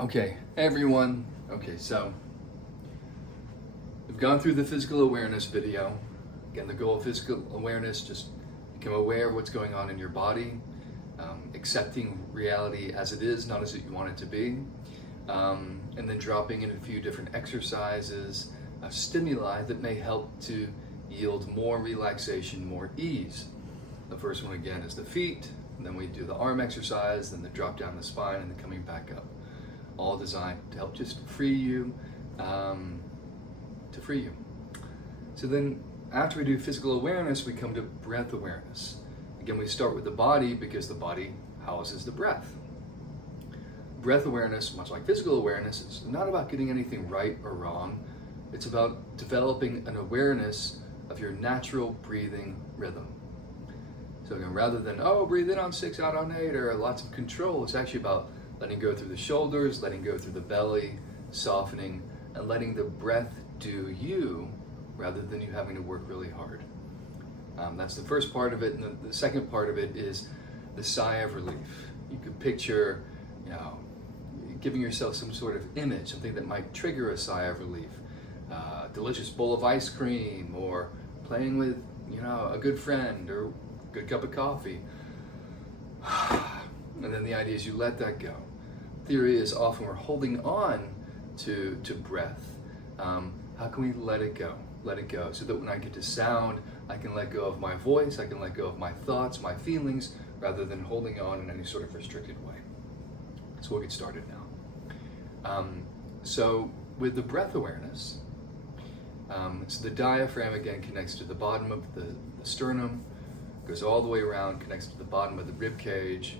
Okay, everyone. Okay, so we've gone through the physical awareness video. Again, the goal of physical awareness, just become aware of what's going on in your body, accepting reality as it is, not as you want it to be, and then dropping in a few different exercises, stimuli that may help to yield more relaxation, more ease. The first one again is the feet, and then we do the arm exercise, then the drop down the spine, and then coming back up. All designed to help just free you, So then after we do physical awareness, we come to breath awareness. Again, we start with the body because the body houses the breath. Breath awareness, much like physical awareness, is not about getting anything right or wrong. It's about developing an awareness of your natural breathing rhythm. So again, rather than, breathe in on 6, out on 8, or lots of control, it's actually about letting go through the shoulders, letting go through the belly, softening, and letting the breath do you rather than you having to work really hard. That's the first part of it. And the second part of it is the sigh of relief. You could picture, giving yourself some sort of image, something that might trigger a sigh of relief. A delicious bowl of ice cream, or playing with, a good friend, or a good cup of coffee. And then the idea is you let that go. Theory is often we're holding on to breath. How can we let it go? Let it go so that when I get to sound, I can let go of my voice, I can let go of my thoughts, my feelings, rather than holding on in any sort of restricted way. So we'll get started now. So with the breath awareness, so the diaphragm again connects to the bottom of the sternum, goes all the way around, connects to the bottom of the rib cage.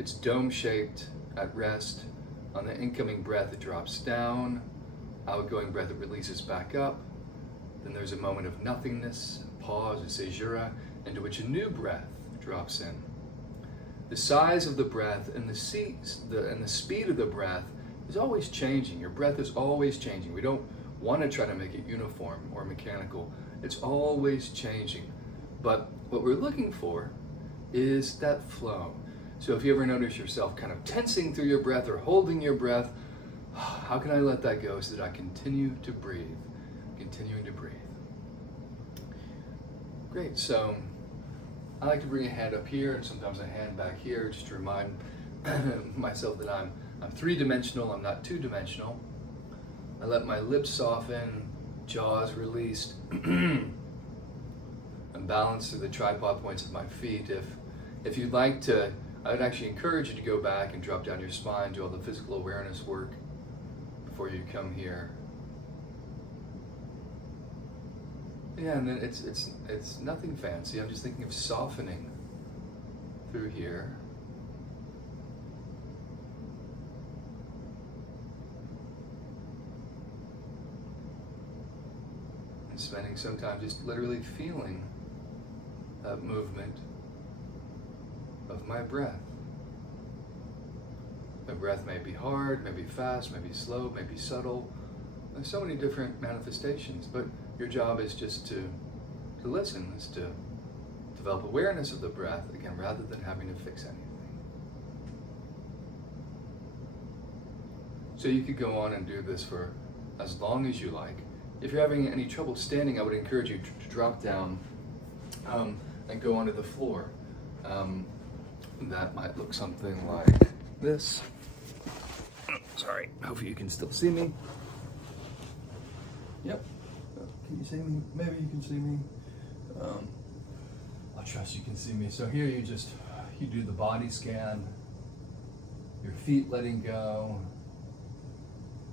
It's dome-shaped at rest. On the incoming breath, it drops down. Outgoing breath, it releases back up. Then there's a moment of nothingness, pause, a caesura, into which a new breath drops in. The size of the breath and the speed of the breath is always changing. Your breath is always changing. We don't want to try to make it uniform or mechanical. It's always changing. But what we're looking for is that flow. So if you ever notice yourself kind of tensing through your breath or holding your breath, how can I let that go so that I continue to breathe, continuing to breathe? Great, so I like to bring a hand up here and sometimes a hand back here just to remind myself that I'm three-dimensional, I'm not two-dimensional. I let my lips soften, jaws released, and balance through the tripod points of my feet. If you'd like to, I would actually encourage you to go back and drop down your spine, do all the physical awareness work before you come here. Yeah, and then it's nothing fancy. I'm just thinking of softening through here. And spending some time just literally feeling that movement of my breath. My breath may be hard, may be fast, may be slow, may be subtle. There's so many different manifestations, but your job is just to listen, is to develop awareness of the breath, again, rather than having to fix anything. So you could go on and do this for as long as you like. If you're having any trouble standing, I would encourage you to drop down and go onto the floor. That might look something like this. Sorry, hopefully you can still see me. Yep. Can you see me? Maybe you can see me. I trust you can see me. So here you do the body scan, your feet letting go,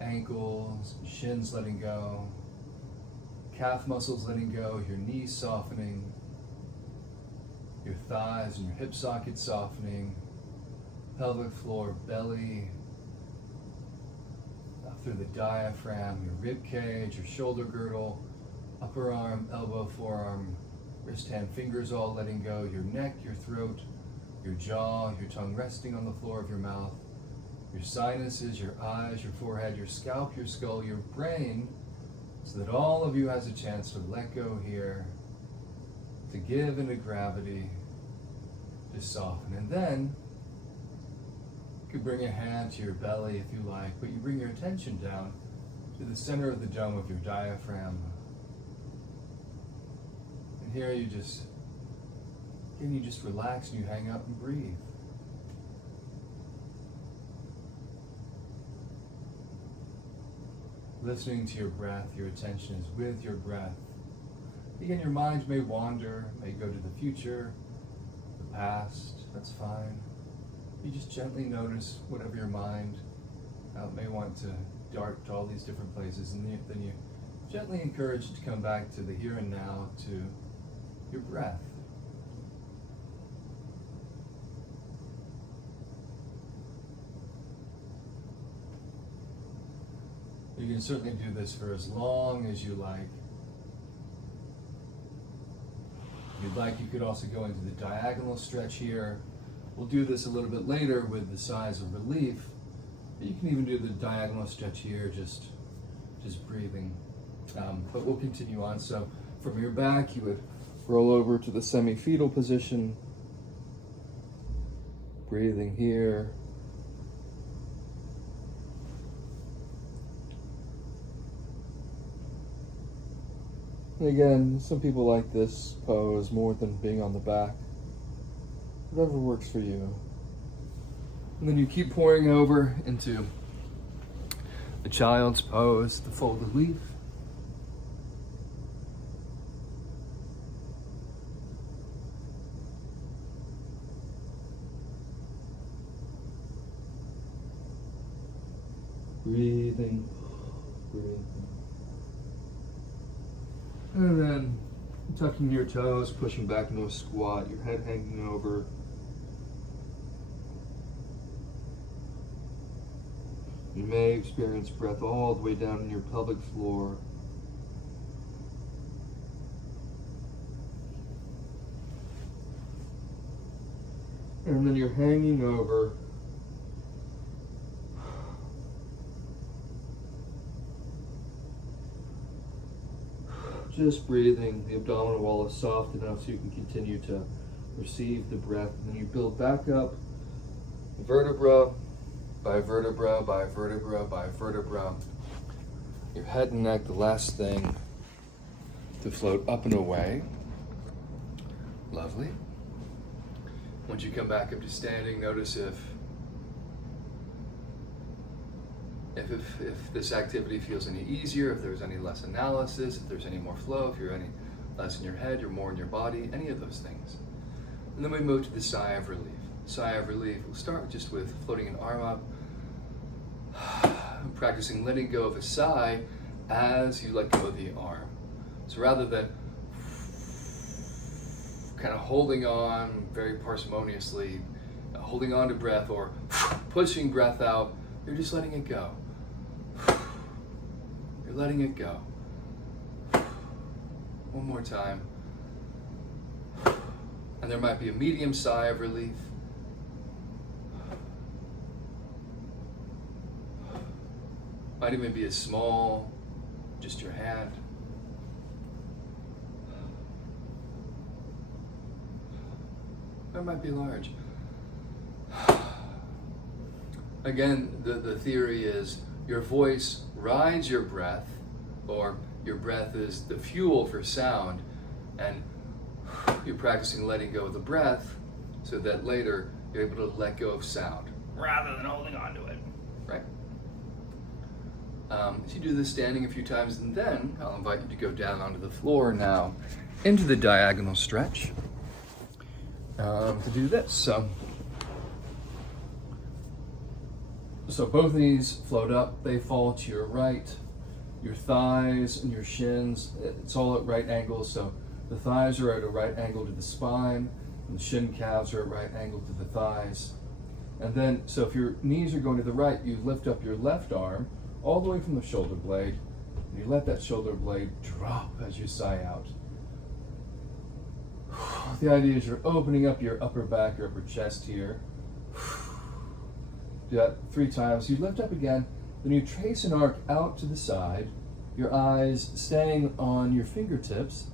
ankles, shins letting go, calf muscles letting go, your knees softening, your thighs and your hip sockets softening, pelvic floor, belly, through the diaphragm, your rib cage, your shoulder girdle, upper arm, elbow, forearm, wrist, hand, fingers all letting go, your neck, your throat, your jaw, your tongue resting on the floor of your mouth, your sinuses, your eyes, your forehead, your scalp, your skull, your brain, so that all of you has a chance to let go here, to give into gravity, to soften. And then You bring a hand to your belly if you like, but you bring your attention down to the center of the dome of your diaphragm. And here you just relax and you hang out and breathe. Listening to your breath, your attention is with your breath. Again, your mind may wander, may go to the future, the past, that's fine. You just gently notice whatever your mind may want to dart to all these different places, and then you gently encourage it to come back to the here and now, to your breath. You can certainly do this for as long as you like. If you'd like, you could also go into the diagonal stretch here. We'll do this a little bit later with the sighs of relief. But you can even do the diagonal stretch here, just breathing. But we'll continue on. So from your back, you would roll over to the semi-fetal position. Breathing here. And again, some people like this pose more than being on the back. Whatever works for you. And then you keep pouring over into the child's pose, the folded leaf. Breathing. And then tucking your toes, pushing back into a squat, your head hanging over. You may experience breath all the way down in your pelvic floor. And then you're hanging over. Just breathing. The abdominal wall is soft enough so you can continue to receive the breath. And then you build back up, vertebra by vertebra by vertebra by vertebra. Your head and neck, the last thing to float up and away. Lovely. Once you come back up to standing, notice if this activity feels any easier, if there's any less analysis, if there's any more flow, if you're any less in your head, you're more in your body, any of those things. And then we move to the sigh of relief. Sigh of relief, we'll start just with floating an arm up, practicing letting go of a sigh as you let go of the arm. So rather than kind of holding on very parsimoniously, holding on to breath or pushing breath out, you're just letting it go. You're letting it go. One more time. And there might be a medium sigh of relief. Might even be a small, just your hand. Or it might be large. Again, the theory is your voice rides your breath, or your breath is the fuel for sound, and you're practicing letting go of the breath so that later you're able to let go of sound rather than holding on to it, right? As you do this standing a few times, and then I'll invite you to go down onto the floor now into the diagonal stretch to do this. So both knees float up, they fall to your right. Your thighs and your shins, it's all at right angles. So the thighs are at a right angle to the spine, and the shin calves are at right angle to the thighs. And then, so if your knees are going to the right, you lift up your left arm all the way from the shoulder blade, and you let that shoulder blade drop as you sigh out. The idea is you're opening up your upper back, your upper chest here. Do that 3 times. You lift up again, then you trace an arc out to the side, your eyes staying on your fingertips,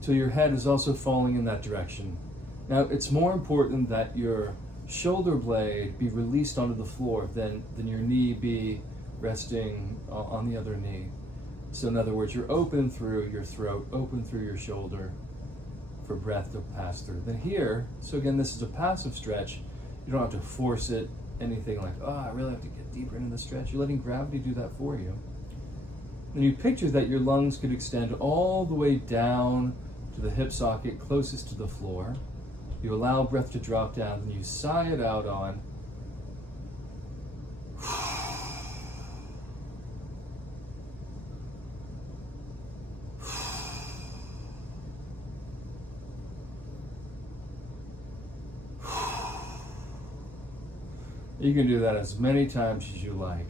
till your head is also falling in that direction. Now, it's more important that your shoulder blade be released onto the floor, then your knee be resting on the other knee. So in other words, you're open through your throat, open through your shoulder for breath to pass through. Then here, so again, this is a passive stretch. You don't have to force it, anything like, oh, I really have to get deeper into the stretch. You're letting gravity do that for you. Then you picture that your lungs could extend all the way down to the hip socket closest to the floor. You allow breath to drop down, and you sigh it out on. You can do that as many times as you like.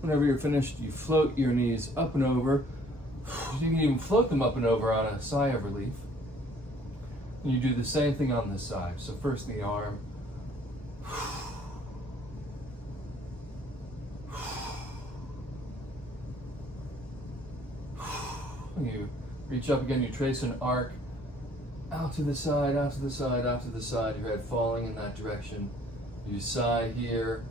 Whenever you're finished, you float your knees up and over. You can even float them up and over on a sigh of relief. And you do the same thing on this side. So first the arm. You reach up again, you trace an arc out to the side, out to the side, out to the side, your head falling in that direction. You sigh here.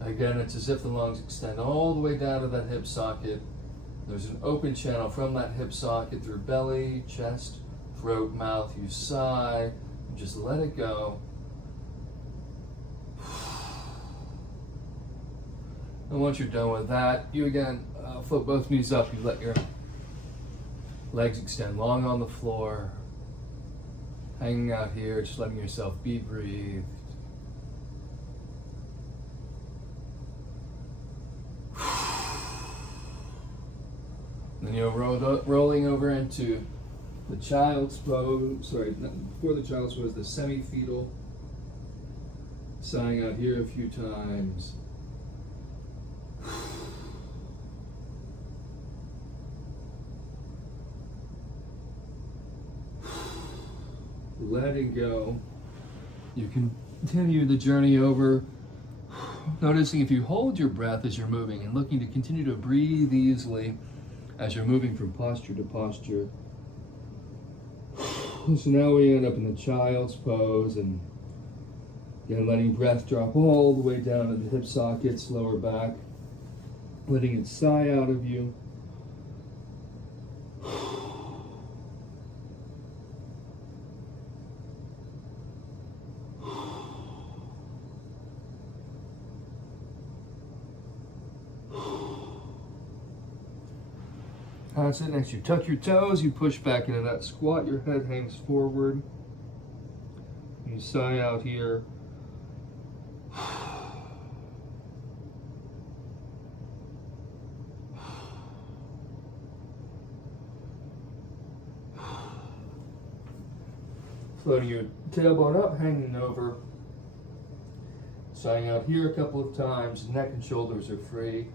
Again, it's as if the lungs extend all the way down to that hip socket. There's an open channel from that hip socket through belly, chest, throat, mouth. You sigh, you just let it go. And once you're done with that, you again float both knees up. You let your legs extend long on the floor, hanging out here, just letting yourself be breathed. Then you're rolling over into the child's pose, before the child's pose, the semi-fetal. Sighing out here a few times. Letting go. You continue the journey over, noticing if you hold your breath as you're moving and looking to continue to breathe easily as you're moving from posture to posture. So now we end up in the child's pose, and again letting breath drop all the way down to the hip sockets, lower back, letting it sigh out of you. That's it. Next, you tuck your toes, you push back into that squat, your head hangs forward. You sigh out here. Floating your tailbone up, hanging over. Sighing out here a couple of times. Neck and shoulders are free.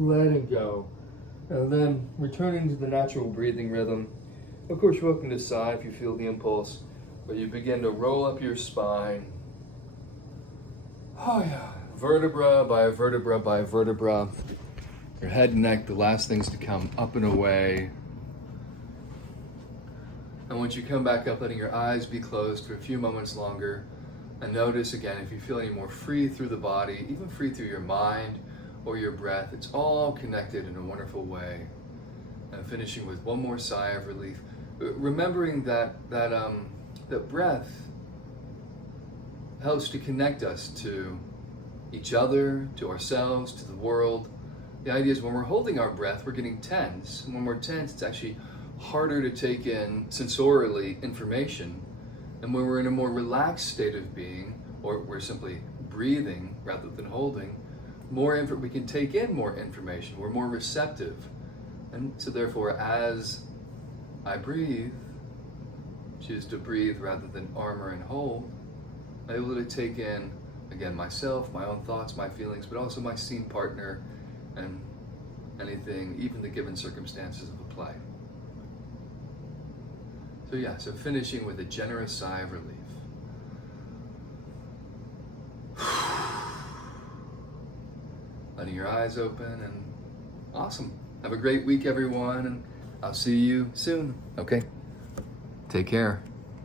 Letting go. And then returning to the natural breathing rhythm. Of course, you're welcome to sigh if you feel the impulse, but you begin to roll up your spine. Oh yeah. Vertebra by vertebra by vertebra. Your head and neck, the last things to come up and away. And once you come back up, letting your eyes be closed for a few moments longer. And notice again, if you feel any more free through the body, even free through your mind, or your breath, it's all connected in a wonderful way. And finishing with one more sigh of relief, remembering that breath helps to connect us to each other, to ourselves, to the world. The idea is when we're holding our breath, we're getting tense, and when we're tense, it's actually harder to take in sensorially information. And when we're in a more relaxed state of being, or we're simply breathing rather than holding, we can take in more information. We're more receptive. And so therefore, as I breathe, choose to breathe rather than armor and hold, I'm able to take in, again, myself, my own thoughts, my feelings, but also my scene partner and anything, even the given circumstances of the play. So yeah, so finishing with a generous sigh of relief. Letting your eyes open, and awesome. Have a great week, everyone, and I'll see you soon. Okay? Take care.